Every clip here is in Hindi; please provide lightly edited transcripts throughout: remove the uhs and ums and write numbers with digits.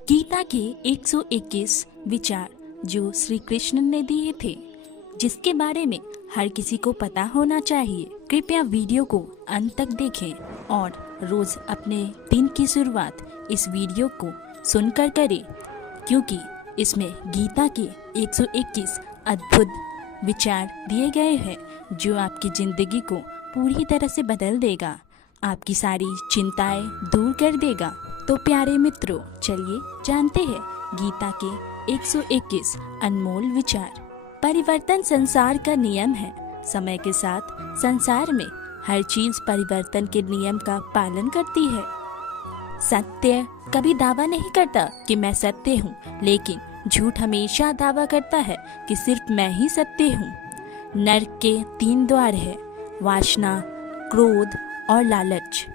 गीता के 121 विचार जो श्री कृष्ण ने दिए थे, जिसके बारे में हर किसी को पता होना चाहिए। कृपया वीडियो को अंत तक देखें और रोज अपने दिन की शुरुआत इस वीडियो को सुनकर करें, क्योंकि इसमें गीता के 121 अद्भुत विचार दिए गए हैं जो आपकी जिंदगी को पूरी तरह से बदल देगा, आपकी सारी चिंताएं दूर कर देगा। तो प्यारे मित्रों, चलिए जानते हैं गीता के 121 अनमोल विचार। परिवर्तन संसार का नियम है। समय के साथ संसार में हर चीज परिवर्तन के नियम का पालन करती है। सत्य कभी दावा नहीं करता कि मैं सत्य हूँ, लेकिन झूठ हमेशा दावा करता है कि सिर्फ मैं ही सत्य हूँ। नरक के 3 द्वार है: वासना, क्रोध और लालच।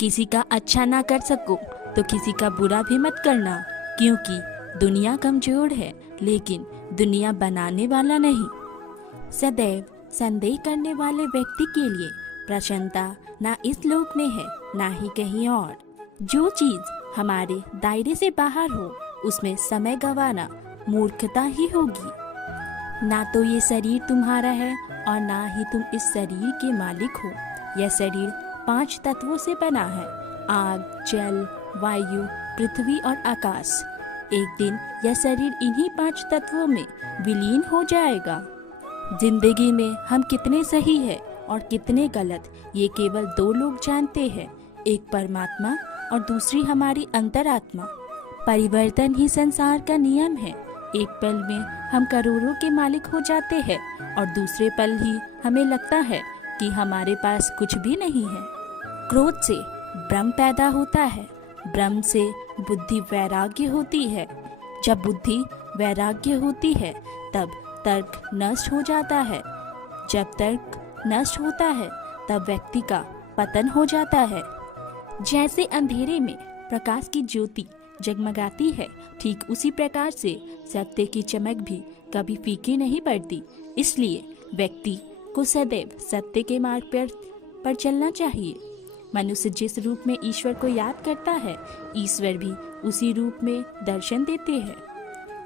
किसी का अच्छा ना कर सको तो किसी का बुरा भी मत करना, क्योंकि दुनिया कमजोर है लेकिन दुनिया बनाने वाला नहीं। सदैव संदेह करने वाले व्यक्ति के लिए प्रसन्नता ना इस लोक में है ना ही कहीं और। जो चीज हमारे दायरे से बाहर हो उसमें समय गंवाना मूर्खता ही होगी। ना तो ये शरीर तुम्हारा है और ना ही तुम इस शरीर के मालिक हो। यह शरीर 5 तत्वों से बना है: आग, जल, वायु, पृथ्वी और आकाश। एक दिन यह शरीर इन्हीं 5 तत्वों में विलीन हो जाएगा। जिंदगी में हम कितने सही है और कितने गलत, ये केवल 2 लोग जानते हैं, एक परमात्मा और दूसरी हमारी अंतरात्मा। परिवर्तन ही संसार का नियम है। एक पल में हम करोड़ों के मालिक हो जाते हैं और दूसरे पल ही हमें लगता है कि हमारे पास कुछ भी नहीं है। क्रोध से भ्रम पैदा होता है, भ्रम से बुद्धि वैराग्य होती है, जब बुद्धि वैराग्य होती है तब तर्क नष्ट हो जाता है, जब तर्क नष्ट होता है तब व्यक्ति का पतन हो जाता है। जैसे अंधेरे में प्रकाश की ज्योति जगमगाती है, ठीक उसी प्रकार से सत्य की चमक भी कभी फीकी नहीं पड़ती। इसलिए व्यक्ति को सदैव सत्य के मार्ग पर चलना चाहिए। मनुष्य जिस रूप में ईश्वर को याद करता है, ईश्वर भी उसी रूप में दर्शन देते हैं।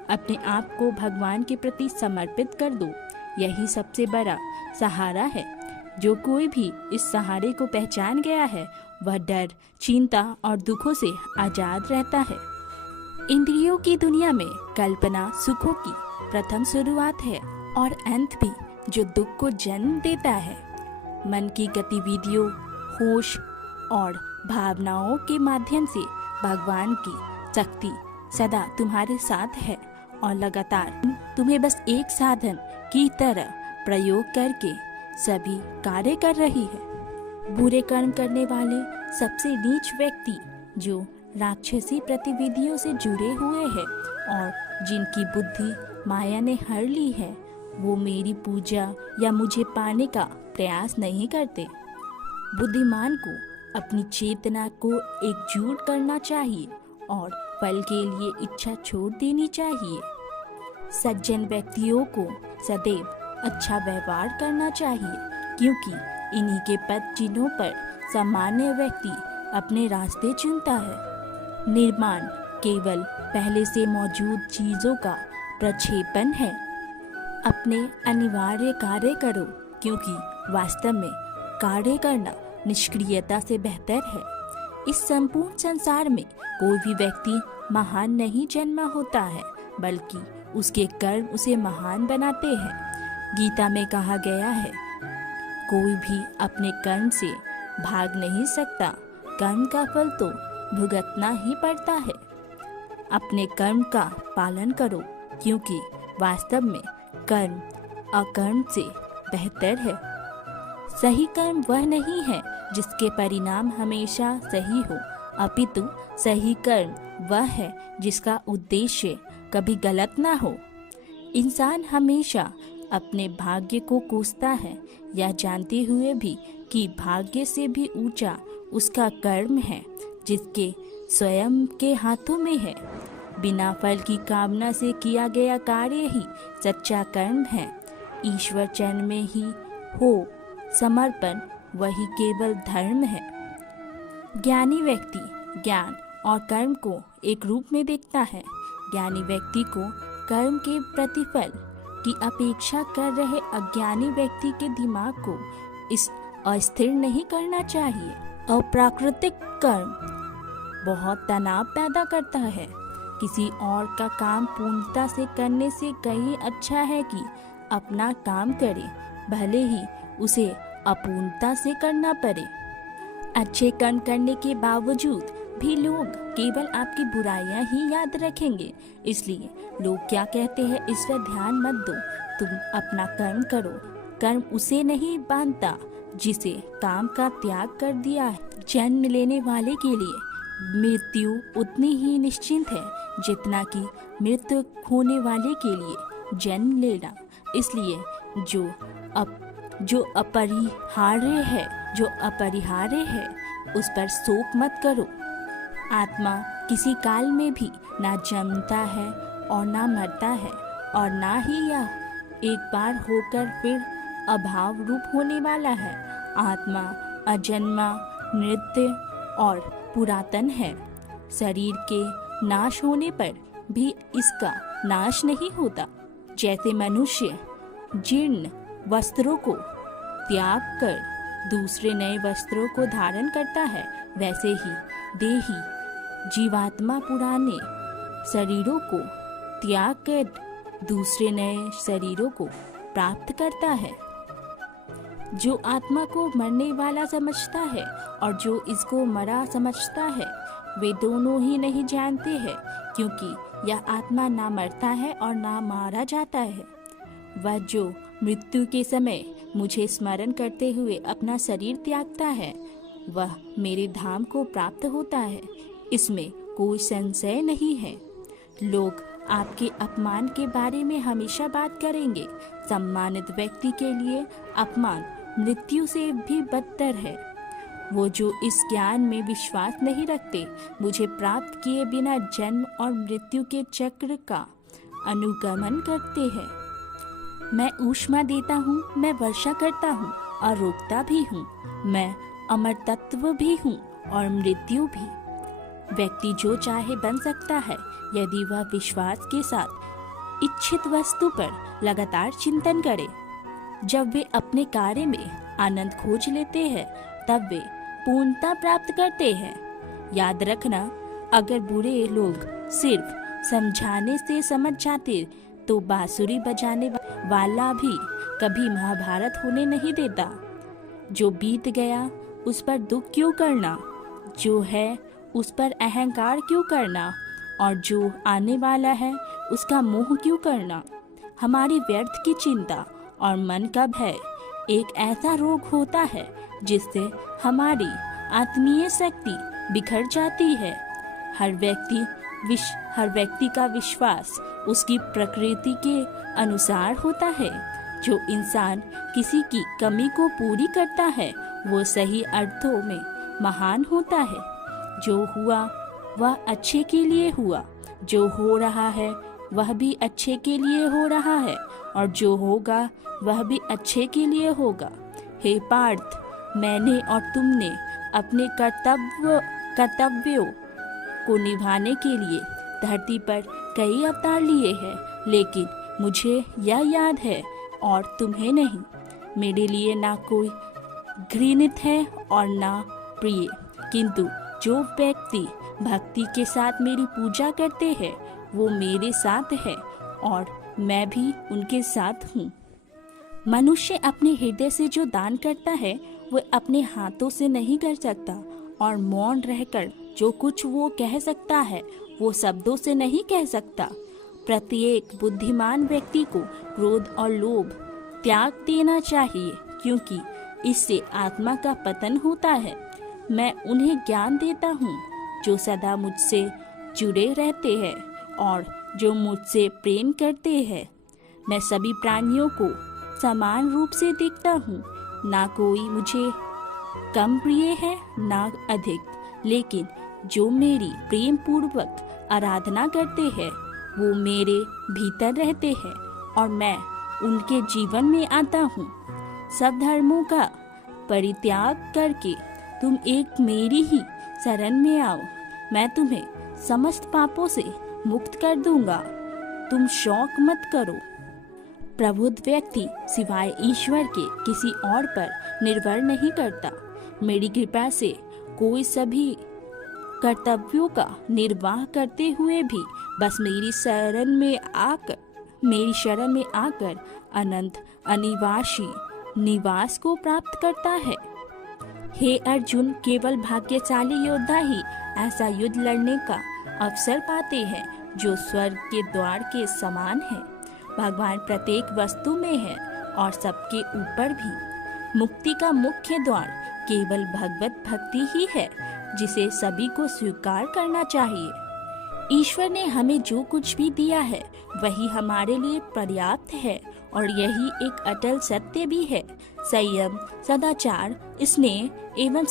अपने आप को भगवान के प्रति समर्पित कर दो, यही सबसे बड़ा सहारा है। जो कोई भी इस सहारे को पहचान गया है वह डर, चिंता और दुखों से आजाद रहता है। इंद्रियों की दुनिया में कल्पना सुखों की प्रथम शुरुआत है और अंत भी जो दुख को जन्म देता है। मन की गतिविधियों, होश और भावनाओं के माध्यम से भगवान की शक्ति सदा तुम्हारे साथ है और लगातार तुम्हें बस एक साधन की तरह प्रयोग करके सभी कार्य कर रही है। बुरे कर्म करने वाले सबसे नीच व्यक्ति जो राक्षसी प्रतिविधियों से जुड़े हुए हैं और जिनकी बुद्धि माया ने हर ली है, वो मेरी पूजा या मुझे पाने का प्रयास नहीं करते। बुद्धिमान को अपनी चेतना को एकजुट करना चाहिए और फल के लिए इच्छा छोड़ देनी चाहिए। सज्जन व्यक्तियों को सदैव अच्छा व्यवहार करना चाहिए, क्योंकि इन्हीं के पद चिन्हों पर सामान्य व्यक्ति अपने रास्ते चुनता है। निर्माण केवल पहले से मौजूद चीजों का प्रक्षेपण है। अपने अनिवार्य कार्य करो, क्योंकि वास्तव में कार्य करना निष्क्रियता से बेहतर है। इस संपूर्ण संसार में कोई भी व्यक्ति महान नहीं जन्मा होता है, बल्कि उसके कर्म उसे महान बनाते हैं। गीता में कहा गया है, कोई भी अपने कर्म से भाग नहीं सकता, कर्म का फल तो भुगतना ही पड़ता है। अपने कर्म का पालन करो, क्योंकि वास्तव में कर्म अकर्म से बेहतर है। सही कर्म वह नहीं है जिसके परिणाम हमेशा सही हो, अपितु सही कर्म वह है जिसका उद्देश्य कभी गलत ना हो। इंसान हमेशा अपने भाग्य को कोसता है, यह जानते हुए भी कि भाग्य से भी ऊंचा उसका कर्म है, जिसके स्वयं के हाथों में है। बिना फल की कामना से किया गया कार्य ही सच्चा कर्म है। ईश्वर चरण में ही हो समर्पण, वही केवल धर्म है। ज्ञानी व्यक्ति ज्ञान और कर्म को एक रूप में देखता है। ज्ञानी व्यक्ति को कर्म के प्रतिफल की अपेक्षा कर रहे अज्ञानी व्यक्ति के दिमाग को इस अस्थिर नहीं करना चाहिए। अप्राकृतिक कर्म बहुत तनाव पैदा करता है। किसी और का काम पूर्णता से करने से कहीं अच्छा है कि अपना काम करे, भले ही उसे अपूर्णता से करना पड़े। अच्छे कर्म करने के बावजूद भी लोग केवल आपकी बुराइयां ही याद रखेंगे। इसलिए लोग क्या कहते हैं इस पर ध्यान मत दो। तुम अपना कर्म करो। कर्म उसे नहीं बांधता जिसे काम का त्याग कर दिया है। जन्म लेने वाले के लिए मृत्यु उतनी ही निश्चिंत है जितना कि मृत्यु होने वाले के लिए जन्म लेना। इसलिए जो अपरिहार्य है उस पर शोक मत करो। आत्मा किसी काल में भी ना जन्मता है और ना मरता है, और ना ही यह एक बार होकर फिर अभाव रूप होने वाला है। आत्मा अजन्मा, नित्य और पुरातन है। शरीर के नाश होने पर भी इसका नाश नहीं होता। जैसे मनुष्य जीर्ण वस्त्रों को त्याग कर दूसरे नए वस्त्रों को धारण करता है, वैसे ही देही जीवात्मा पुराने शरीरों को त्याग कर दूसरे नए शरीरों को प्राप्त करता है। जो आत्मा को मरने वाला समझता है और जो इसको मरा समझता है, वे दोनों ही नहीं जानते हैं, क्योंकि यह आत्मा ना मरता है और ना मारा जाता है। वह जो मृत्यु के समय मुझे स्मरण करते हुए अपना शरीर त्यागता है, वह मेरे धाम को प्राप्त होता है। इसमें कोई संशय नहीं है। लोग आपके अपमान के बारे में हमेशा बात करेंगे। सम्मानित व्यक्ति के लिए अपमान मृत्यु से भी बदतर है। वो जो इस ज्ञान में विश्वास नहीं रखते, मुझे प्राप्त किए बिना जन्म और मृत्यु के चक्र का अनुगमन करते हैं। मैं ऊष्मा देता हूँ, मैं वर्षा करता हूँ और रोकता भी हूँ। मैं अमर तत्व भी हूँ और मृत्यु भी। व्यक्ति जो चाहे बन सकता है यदि वह विश्वास के साथ इच्छित वस्तु पर लगातार चिंतन करे। जब वे अपने कार्य में आनंद खोज लेते हैं, तब वे पूर्णता प्राप्त करते हैं। याद रखना, अगर बुरे लोग सिर्फ समझाने से समझ जाते तो बांसुरी बजाने वाला भी कभी महाभारत होने नहीं देता। जो बीत गया उस पर दुख क्यों करना, जो है उस पर अहंकार क्यों करना, और जो आने वाला है उसका मोह क्यों करना। हमारी व्यर्थ की चिंता और मन का भय एक ऐसा रोग होता है जिससे हमारी आत्मीय शक्ति बिखर जाती है। हर व्यक्ति का विश्वास उसकी प्रकृति के अनुसार होता है। जो इंसान किसी की कमी को पूरी करता है वो सही अर्थों में महान होता है। जो हुआ वह अच्छे के लिए हुआ, जो हो रहा है वह भी अच्छे के लिए हो रहा है, और जो होगा वह भी अच्छे के लिए होगा। हे पार्थ, मैंने और तुमने अपने कर्तव्यों को निभाने के लिए धरती पर कई अवतार लिए हैं, लेकिन मुझे यह याद है और तुम्हें नहीं। मेरे लिए ना कोई घृणित है और ना प्रिय, किंतु जो व्यक्ति भक्ति के साथ मेरी पूजा करते हैं वो मेरे साथ है और मैं भी उनके साथ हूँ। मनुष्य अपने हृदय से जो दान करता है वो अपने हाथों से नहीं कर सकता, और मौन रहकर जो कुछ वो कह सकता है वो शब्दों से नहीं कह सकता। प्रत्येक बुद्धिमान व्यक्ति को क्रोध और लोभ त्याग देना चाहिए, क्योंकि इससे आत्मा का पतन होता है। मैं उन्हें ज्ञान देता हूँ जो सदा मुझसे जुड़े रहते हैं और जो मुझसे प्रेम करते हैं। मैं सभी प्राणियों को समान रूप से देखता हूँ। ना कोई मुझे कम प्रिय है ना अधिक, लेकिन जो मेरी प्रेम पूर्वक आराधना करते हैं वो मेरे भीतर रहते हैं और मैं उनके जीवन में आता हूँ। सब धर्मों का परित्याग करके तुम एक मेरी ही शरण में आओ। मैं तुम्हें समस्त पापों से मुक्त कर दूंगा, तुम शौक मत करो। प्रबुद्ध व्यक्ति सिवाय ईश्वर के किसी और पर निर्भर नहीं करता। मेरी कृपा से कोई सभी कर्तव्यों का निर्वाह करते हुए भी बस मेरी शरण में आकर अनंत अनिवासी निवास को प्राप्त करता है। हे अर्जुन, केवल भाग्यशाली योद्धा ही ऐसा युद्ध लड़ने का अवसर पाते हैं जो स्वर्ग के द्वार के समान है। भगवान प्रत्येक वस्तु में है और सबके ऊपर भी। मुक्ति का मुख्य द्वार केवल भगवत भक्ति ही है, जिसे सभी को स्वीकार करना चाहिए। ईश्वर ने हमें जो कुछ भी दिया है वही हमारे लिए पर्याप्त है और यही एक अटल सत्य भी है। संयम, सदाचार, स्नेह एवं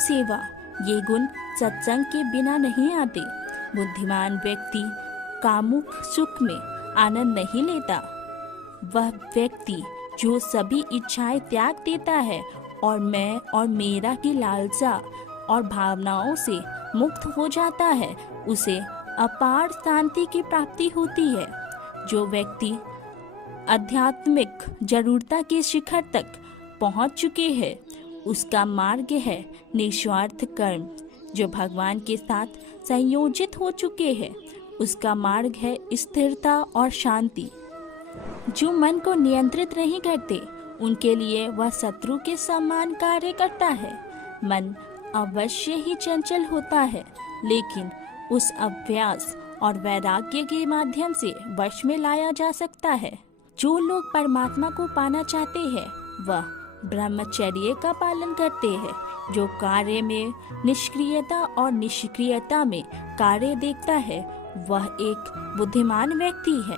सेवा ये गुण सत्संग के बिना नहीं आते। बुद्धिमान व्यक्ति कामुक सुख में आनंद नहीं लेता। वह व्यक्ति जो सभी इच्छाएं त्याग देता है और मैं और मेरा की लालसा और भावनाओं से मुक्त हो जाता है, उसे अपार शांति की प्राप्ति होती है। जो व्यक्ति आध्यात्मिक जरूरता के शिखर तक पहुंच चुके हैं, उसका मार्ग है निस्वार्थ कर्म। जो भगवान के साथ संयोजित हो चुके हैं, उसका मार्ग है स्थिरता और शांति। जो मन को नियंत्रित नहीं करते, उनके लिए वह शत्रु के समान कार्य करता है। मन अवश्य ही चंचल होता है, लेकिन उस अभ्यास और वैराग्य के माध्यम से वश में लाया जा सकता है। जो लोग परमात्मा को पाना चाहते हैं, वह ब्रह्मचर्य का पालन करते हैं। जो कार्य में निष्क्रियता और निष्क्रियता में कार्य देखता है, वह एक बुद्धिमान व्यक्ति है।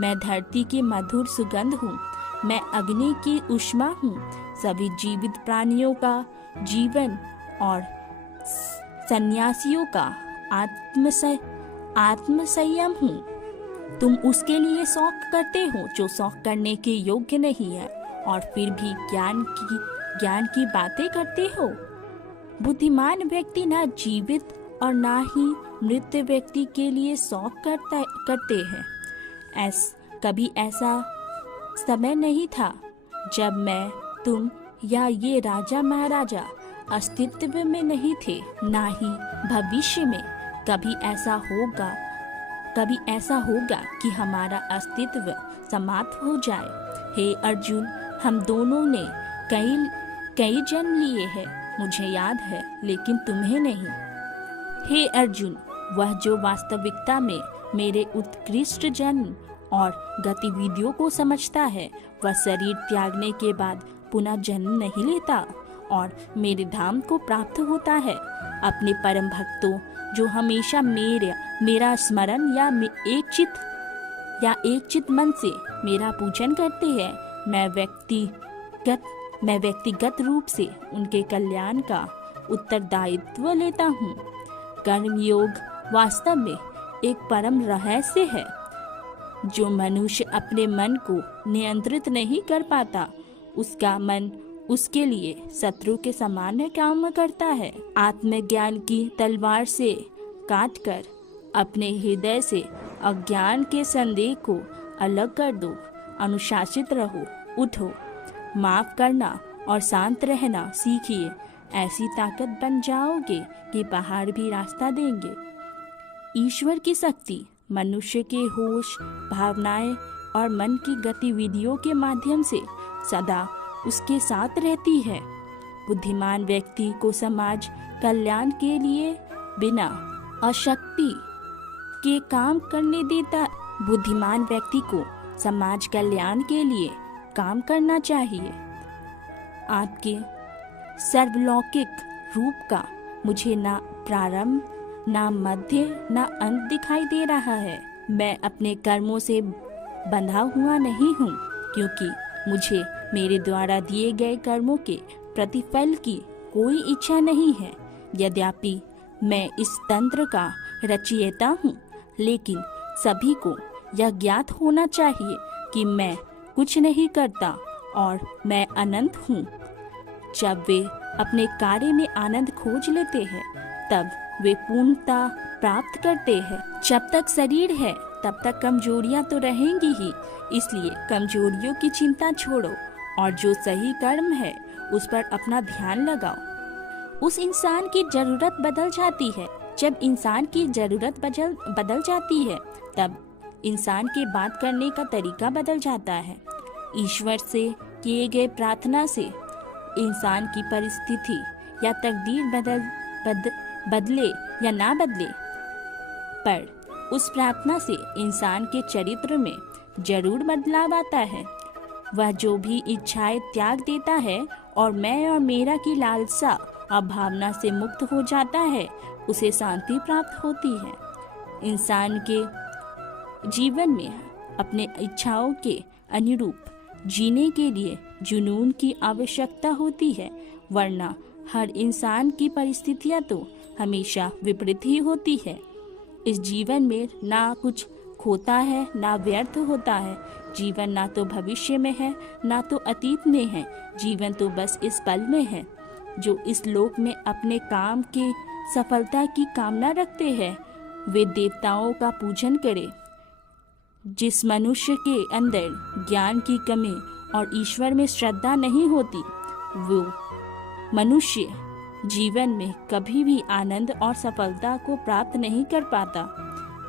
मैं धरती की मधुर सुगंध हूँ, मैं अग्नि की ऊष्मा हूँ, सभी जीवित प्राणियों का जीवन और सन्यासियों का आत्मसंयम हूँ। तुम उसके लिए शौक करते हो जो शौक करने के योग्य नहीं है, और फिर भी ज्ञान की बातें करते हो। बुद्धिमान व्यक्ति ना जीवित और ना ही मृत व्यक्ति के लिए शौक करते हैं। कभी ऐसा समय नहीं था जब मैं, तुम या ये राजा महाराजा अस्तित्व में नहीं थे, ना ही भविष्य में कभी ऐसा होगा कि हमारा अस्तित्व समाप्त हो जाए। हे अर्जुन, हम दोनों ने कई जन्म लिए हैं, मुझे याद है, लेकिन तुम्हें नहीं। हे अर्जुन, वह जो वास्तविकता में मेरे उत्कृष्ट जन्म और गतिविधियों को समझता है, वह शरीर त्यागने के बाद पुनः जन्म नहीं लेता और मेरे धाम को प्राप्त होता है। अपने परम भक्तों जो हमेशा मेरा स्मरण या एक चित मन से मेरा पूजन करते हैं, मैं व्यक्तिगत रूप से उनके कल्याण का उत्तरदायित्व लेता हूँ। कर्म योग वास्तव में एक परम रहस्य है। जो मनुष्य अपने मन को नियंत्रित नहीं कर पाता, उसका मन उसके लिए शत्रु के समान काम करता है। आत्मज्ञान की तलवार से काटकर अपने हृदय से अज्ञान के संदेह को अलग कर दो। अनुशासित रहो, उठो, माफ करना और शांत रहना सीखिए। ऐसी ताकत बन जाओगे कि पहाड़ भी रास्ता देंगे। ईश्वर की शक्ति मनुष्य के होश, भावनाएं और मन की गतिविधियों के माध्यम से सदा उसके साथ रहती है। बुद्धिमान व्यक्ति को समाज कल्याण के लिए बिना अशक्ति के काम करने देता। बुद्धिमान व्यक्ति को समाज कल्याण के लिए काम करना चाहिए। आपके सर्वलौकिक रूप का मुझे ना प्रारंभ, ना मध्य, ना अंत दिखाई दे रहा है। मैं अपने कर्मों से बंधा हुआ नहीं हूँ, क्योंकि मुझे मेरे द्वारा दिए गए कर्मों के प्रतिफल की कोई इच्छा नहीं है। यद्यपि मैं इस तंत्र का रचयिता हूँ, लेकिन सभी को यह ज्ञात होना चाहिए कि मैं कुछ नहीं करता और मैं अनंत हूँ। जब वे अपने कार्य में आनंद खोज लेते हैं, तब वे पूर्णता प्राप्त करते हैं। जब तक शरीर है तब तक कमजोरियां तो रहेंगी ही, इसलिए कमजोरियों की चिंता छोड़ो और जो सही कर्म है उस पर अपना ध्यान लगाओ। उस इंसान की जरूरत बदल जाती है। जब इंसान की जरूरत बदल जाती है तब इंसान के बात करने का तरीका बदल जाता है। ईश्वर से किए गए प्रार्थना से इंसान की परिस्थिति या तकदीर बदले या ना बदले, पर उस प्रार्थना से इंसान के चरित्र में जरूर बदलाव आता है। वह जो भी इच्छाएं त्याग देता है और मैं और मेरा की लालसा और भावना से मुक्त हो जाता है, उसे शांति प्राप्त होती है। इंसान के जीवन में अपने इच्छाओं के अनुरूप जीने के लिए जुनून की आवश्यकता होती है, वरना हर इंसान की परिस्थितियां तो हमेशा विपरीत ही होती है। इस जीवन में ना कुछ खोता है ना व्यर्थ होता है। जीवन ना तो भविष्य में है ना तो अतीत में है। जीवन तो बस इस पल में है। जो इस लोक में अपने काम की सफलता की कामना रखते हैं वे देवताओं का पूजन करें। जिस मनुष्य के अंदर ज्ञान की कमी और ईश्वर में श्रद्धा नहीं होती, वो मनुष्य जीवन में कभी भी आनंद और सफलता को प्राप्त नहीं कर पाता।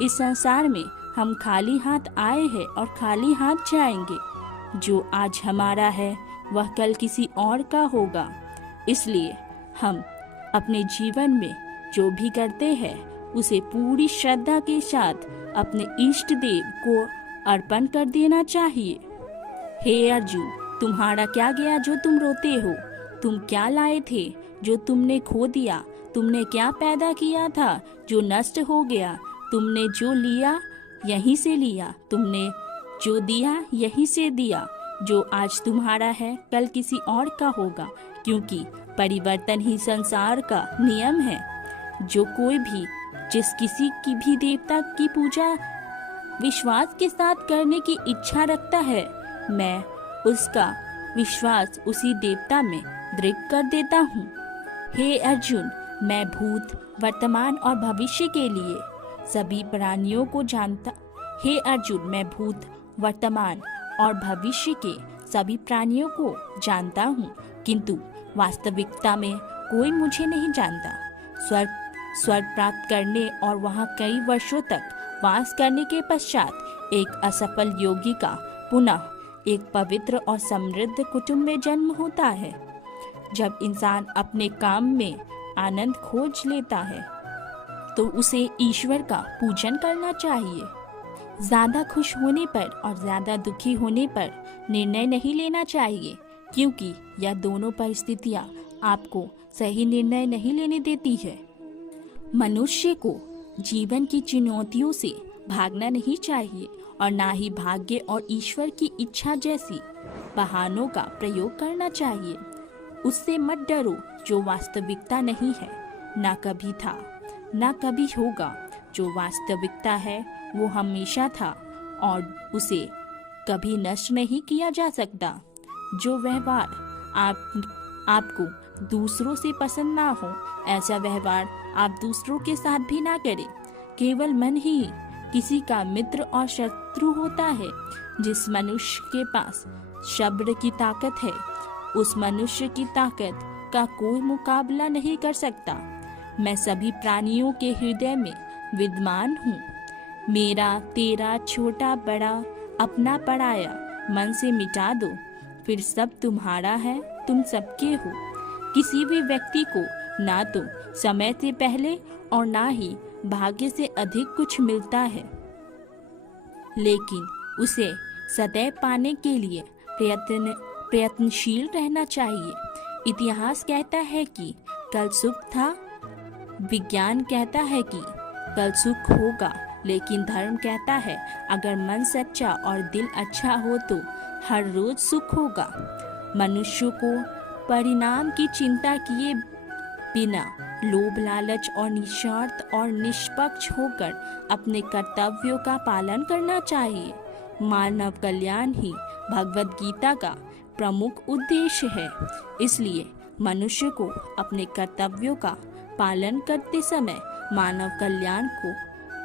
इस संसार में हम खाली हाथ आए हैं और खाली हाथ जाएंगे। जो आज हमारा है वह कल किसी और का होगा। इसलिए हम अपने जीवन में जो भी करते हैं उसे पूरी श्रद्धा के साथ अपने इष्ट देव को अर्पण कर देना चाहिए। हे अर्जुन, तुम्हारा क्या गया जो तुम रोते हो? तुम क्या लाए थे जो तुमने खो दिया? तुमने क्या पैदा किया था जो नष्ट हो गया? तुमने जो लिया यहीं से लिया, तुमने जो दिया यहीं से दिया। जो आज तुम्हारा है कल किसी और का होगा, क्योंकि परिवर्तन ही संसार का नियम है। जो कोई भी जिस किसी की भी देवता की पूजा विश्वास के साथ करने की इच्छा रखता है, मैं उसका विश्वास उसी देवता में दृढ़ कर देता हूँ। हे अर्जुन, मैं भूत, वर्तमान और भविष्य के लिए सभी प्राणियों को जानता। हे अर्जुन, मैं भूत, वर्तमान और भविष्य के सभी प्राणियों को जानता हूँ, किंतु वास्तविकता में कोई मुझे नहीं जानता। स्वर्ग प्राप्त करने और वहाँ कई वर्षों तक वास करने के पश्चात एक असफल योगी का पुनः एक पवित्र और समृद्ध कुटुंब में जन्म होता है। जब इंसान अपने काम में आनंद खोज लेता है तो उसे ईश्वर का पूजन करना चाहिए। ज्यादा खुश होने पर और ज्यादा दुखी होने पर निर्णय नहीं लेना चाहिए, क्योंकि यह दोनों परिस्थितियां आपको सही निर्णय नहीं लेने देती है। मनुष्य को जीवन की चुनौतियों से भागना नहीं चाहिए और ना ही भाग्य और ईश्वर की इच्छा जैसी बहानों का प्रयोग करना चाहिए। उससे मत डरो जो वास्तविकता नहीं है, ना कभी था ना कभी होगा। जो वास्तविकता है वो हमेशा था और उसे कभी नष्ट नहीं किया जा सकता। जो व्यवहार आपको दूसरों से पसंद ना हो, ऐसा व्यवहार आप दूसरों के साथ भी ना करें। केवल मन ही किसी का मित्र और शत्रु होता है। जिस मनुष्य के पास शब्द की ताकत है, उस मनुष्य की ताकत का कोई मुकाबला नहीं कर सकता। मैं सभी प्राणियों के हृदय में विद्यमान हूँ। मेरा तेरा छोटा बड़ा अपना पराया मन से मिटा दो, फिर सब तुम्हारा है, तुम सबके हो। किसी भी व्यक्ति को ना तो समय से पहले और ना ही भाग्य से अधिक कुछ मिलता है, लेकिन उसे सदैव पाने के लिए प्रयत्नशील रहना चाहिए। इतिहास कहता है कि कल सुख था, विज्ञान कहता है कि कल सुख होगा, लेकिन धर्म कहता है अगर मन सच्चा और दिल अच्छा हो तो हर रोज सुख होगा। मनुष्य को परिणाम की चिंता किए बिना लोभ लालच और निस्वार्थ और निष्पक्ष होकर अपने कर्तव्यों का पालन करना चाहिए। मानव कल्याण ही भगवद गीता का प्रमुख उद्देश्य है। इसलिए मनुष्य को अपने कर्तव्यों का पालन करते समय मानव कल्याण को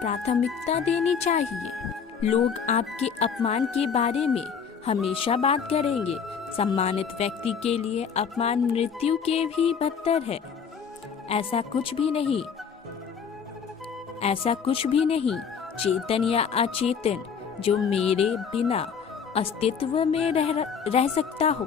प्राथमिकता देनी चाहिए। लोग आपके अपमान के बारे में हमेशा बात करेंगे। सम्मानित व्यक्ति के लिए अपमान मृत्यु के भी बदतर है। ऐसा कुछ भी नहीं, चेतन या अचेतन, जो मेरे बिना अस्तित्व में रह सकता हो।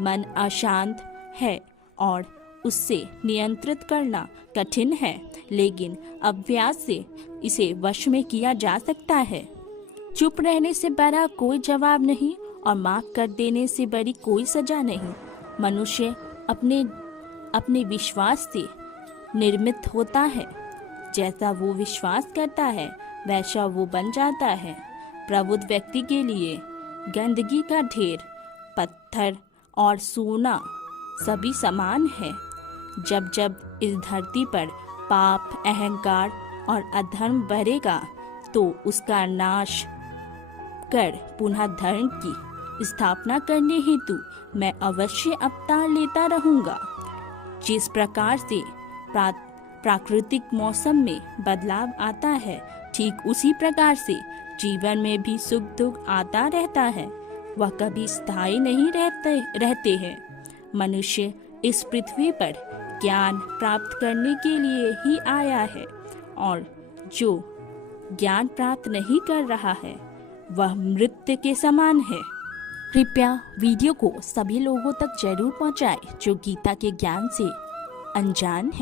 मन अशांत है और उससे नियंत्रित करना कठिन है, लेकिन अभ्यास से इसे वश में किया जा सकता है। चुप रहने से बड़ा कोई जवाब नहीं और माफ कर देने से बड़ी कोई सजा नहीं। मनुष्य अपने विश्वास से निर्मित होता है। जैसा वो विश्वास करता है वैसा वो बन जाता है। प्रबुद्ध व्यक्ति के लिए गंदगी का ढेर, पत्थर और सोना सभी समान है। जब जब इस धरती पर पाप, अहंकार और अधर्म बढ़ेगा तो उसका नाश कर पुनः धर्म की स्थापना करने हेतु मैं अवश्य अवतार लेता रहूंगा। जिस प्रकार से प्राकृतिक मौसम में बदलाव आता है, ठीक उसी प्रकार से जीवन में भी सुख दुख आता रहता है। वह कभी स्थायी नहीं रहते हैं। मनुष्य इस पृथ्वी पर ज्ञान प्राप्त करने के लिए ही आया है और जो ज्ञान प्राप्त नहीं कर रहा है वह मृत्यु के समान है। कृपया वीडियो को सभी लोगों तक जरूर पहुंचाएं जो गीता के ज्ञान से अनजान है।